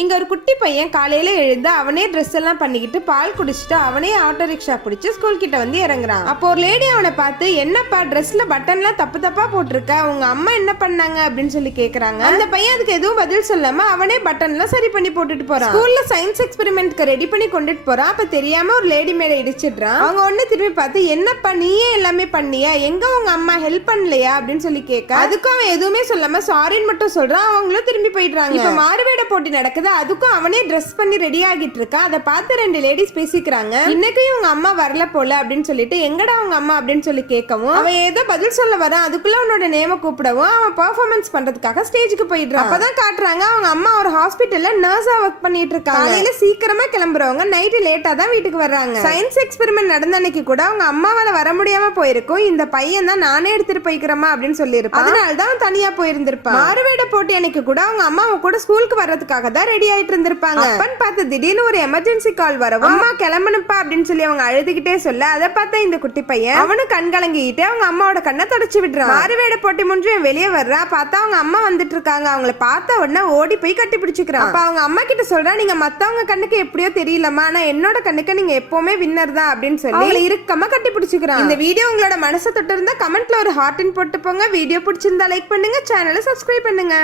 இங்க ஒரு குட்டி பையன் காலையில எழுந்து அவனே ட்ரெஸ் எல்லாம் பண்ணிக்கிட்டு பால் குடிச்சிட்டு அவனே ஆட்டோ ரிக்ஷா பிடிச்சு ஸ்கூல் கிட்ட வந்து இறங்குறான். அப்போ ஒரு லேடி அவனை பார்த்து, என்னப்பா ட்ரெஸ்ல பட்டன்லாம் தப்பு தப்பா போட்டிருக்க, உங்க அம்மா என்ன பண்ணாங்க அப்படின்னு சொல்லி கேக்குறாங்க. அந்த பையன் அதுக்கு எதுவும் பதில் சொல்லாம அவனே பட்டன்லாம் சரி பண்ணி போட்டுட்டு போறான். ஸ்கூல்ல சயின்ஸ் எக்ஸ்பெரிமெண்ட்க்கு ரெடி பண்ணி கொண்டுட்டு போறான். அப்ப தெரியாம ஒரு லேடி மேல இடிச்சிடுறான். அவங்க ஒண்ணு திரும்பி பார்த்து, என்னப்பா நீயே எல்லாமே பண்ணியா, எங்க உங்க அம்மா ஹெல்ப் பண்ணலையா அப்படின்னு சொல்லி கேட்க, அதுக்கும் அவன் எதுவுமே சொல்லாம சாரின்னு மட்டும் சொல்றான். அவங்களும் திரும்பி போயிடுறாங்க. இப்ப மாறுவேட போட்டி நடக்குது. அதுக்கும் அவனே ட்ரெஸ் பண்ணி ரெடி ஆகிட்டு இருக்கா. அதை பார்த்து ரெண்டு லேடிஸ் பேசிக்கிறாங்க. இன்னைக்கு இவங்க அம்மா வரல போல அப்படின்னு சொல்லிட்டு, எங்கடா அவங்க அம்மா அப்படின்னு சொல்லி கேட்கவும் அவன் ஏதோ பதில் சொல்ல வரான். அதுக்குள்ள அவனோட நேம கூப்பிடவும் அவன் பெர்ஃபார்மன்ஸ் பண்றதுக்காக ஸ்டேஜுக்கு போயிடுறான். அப்பதான் காட்டுறாங்க அவங்க அம்மா ஒரு ஹாஸ்பிட்டல்ல நர்ஸா ஒர்க் பண்ணிட்டு இருக்காங்க. காலையில சீக்கிரமா கிளம்புறவங்க நைட்டு லேட்டா தான் வீட்டுக்கு வர்றாங்க. சயின்ஸ் எக்ஸ்பெரிமெண்ட் நடந்த அன்னைக்கு கூட அவங்க அம்மாவால வர முடியாம போயிருக்கும். இந்த பையன் தான் நானே எடுத்துட்டு போய்க்கிறமா அப்படின்னு சொல்லியிருப்பான். அதனாலதான் அவன் தனியா போயிருந்திருப்பான். மாறுவேட போட்டி அன்னைக்கு கூட அவங்க அம்மா கூட ஸ்கூலுக்கு வர்றதுக்காக தான் ரெடி ஆயிட்டு இருந்திருப்பாங்க. அப்பன்னு பார்த்து திடீர்னு ஒரு எமர்ஜென்சி கால் வரவும், அம்மா கிளம்பணுப்பா அப்படின்னு சொல்லி அவங்க அழுதுகிட்டே சொல்ல, அதை பார்த்த இந்த குட்டி பையன் அவனு கண் கலங்கிட்டு அவங்க அம்மாவோட கண்ணை தொடச்சு விடுறான். மாறுவேட போட்டி முடிஞ்சு வெளியே வர்றா. பார்த்தா அவங்க அம்மா வந்துட்டு இருக்காங்க. அவங்கள பார்த்த உடனே ஓடி போய் கட்டி பிடிச்சுக்கிறான். அப்ப அவங்க அம்மா கிட்ட சொல்றா, நீங்க மத்தவங்க கண்ணுக்கு எப்படியோ தெரியலமா, ஆனா என்னோட கண்ணுக்கு நீங்க எப்பவுமே வின்னர் தான் அப்படின்னு சொல்லி அவங்களை இறுக்கமா கட்டி பிடிச்சுக்கிறான். இந்த வீடியோ உங்களோட மனசை தொட்டு இருந்தா கமெண்ட்ல ஒரு ஹார்ட்னு போட்டு போங்க. வீடியோ பிடிச்சிருந்தா லைக் பண்ணுங்க, சேனலை சப்ஸ்கிரைப் பண்ணுங்க.